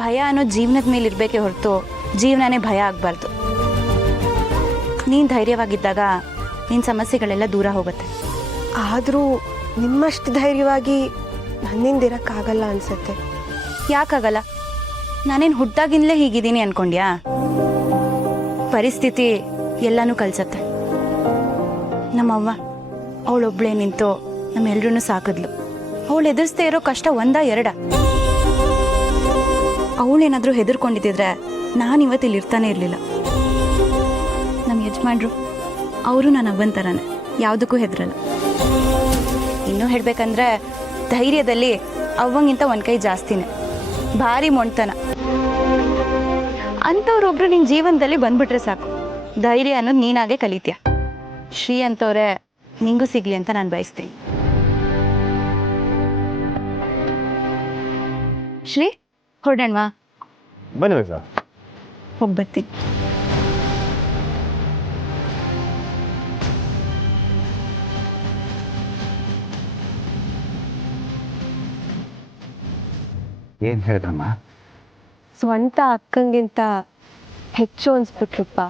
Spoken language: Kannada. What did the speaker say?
ಭಯ ಅನ್ನೋ ಜೀವನದ ಮೇಲೆ ಇರಬೇಕೇ ಹೊರತು ಜೀವನನೇ ಭಯ ಆಗಬಾರ್ದು. ನೀನು ಧೈರ್ಯವಾಗಿದ್ದಾಗ ನಿನ್ನ ಸಮಸ್ಯೆಗಳೆಲ್ಲ ದೂರ ಹೋಗುತ್ತೆ. ಆದರೂ ನಿಮ್ಮಷ್ಟು ಧೈರ್ಯವಾಗಿ ನನ್ನಿಂದ ಇರೋಕ್ಕಾಗಲ್ಲ ಅನ್ಸುತ್ತೆ. ಯಾಕಾಗಲ್ಲ? ನಾನೇನು ಹುಟ್ಟಾಗಿಂದಲೇ ಹೀಗಿದ್ದೀನಿ ಅನ್ಕೊಂಡ್ಯಾ? ಪರಿಸ್ಥಿತಿ ಎಲ್ಲನೂ ಕಲಿಸತ್ತೆ. ನಮ್ಮವ್ವ ಅವಳೊಬ್ಳೇ ನಿಂತು ನಮ್ಮೆಲ್ರೂ ಸಾಕಿದ್ಲು. ಅವಳು ಎದುರಿಸ್ದೇ ಇರೋ ಕಷ್ಟ ಒಂದ ಎರಡ? ಅವಳೇನಾದರೂ ಹೆದರ್ಕೊಂಡಿದ್ದಿದ್ರೆ ನಾನು ಇವತ್ತಿಲ್ಲಿ ಇರ್ತಾನೆ ಇರಲಿಲ್ಲ. ನಮ್ಮ ಯಜಮಾನ್ರು ಅವರು ನನ್ನ ಅವ್ವನ ಥರನೇ, ಯಾವುದಕ್ಕೂ ಹೆದರಲ್ಲ. ಇನ್ನೂ ಹೇಳಬೇಕಂದ್ರೆ ಧೈರ್ಯದಲ್ಲಿ ಅವ್ವಂಗಿಂತ ಒಂದು ಕೈ ಜಾಸ್ತಿನೇ. ಭಾರಿ ಮೊಣ್ತನ. ಅಂಥವ್ರೊಬ್ರು ನಿನ್ನ ಜೀವನದಲ್ಲಿ ಬಂದ್ಬಿಟ್ರೆ ಸಾಕು, ಧೈರ್ಯ ಅನ್ನೋದು ನೀನಾಗೆ ಕಲಿತೀಯ. ಶ್ರೀ ಅಂತವ್ರೆ ನಿಂಗೂ ಸಿಗ್ಲಿ ಅಂತ ನಾನು ಬಯಸ್ತೀನಿ. ಶ್ರೀ, ಹೊರಡೋಣವಾ? ಬನ್ನಿ ಸರ್. ಹೋಗ್ಬರ್ತೀನಿ. ಏನು ಹೇಳಿದ್ರಮ್ಮ? ಸ್ವಂತ ಅಕ್ಕಂಗಿಂತ ಹೆಚ್ಚು ಅನ್ಸ್ಬಿಟ್ರಪ್ಪ.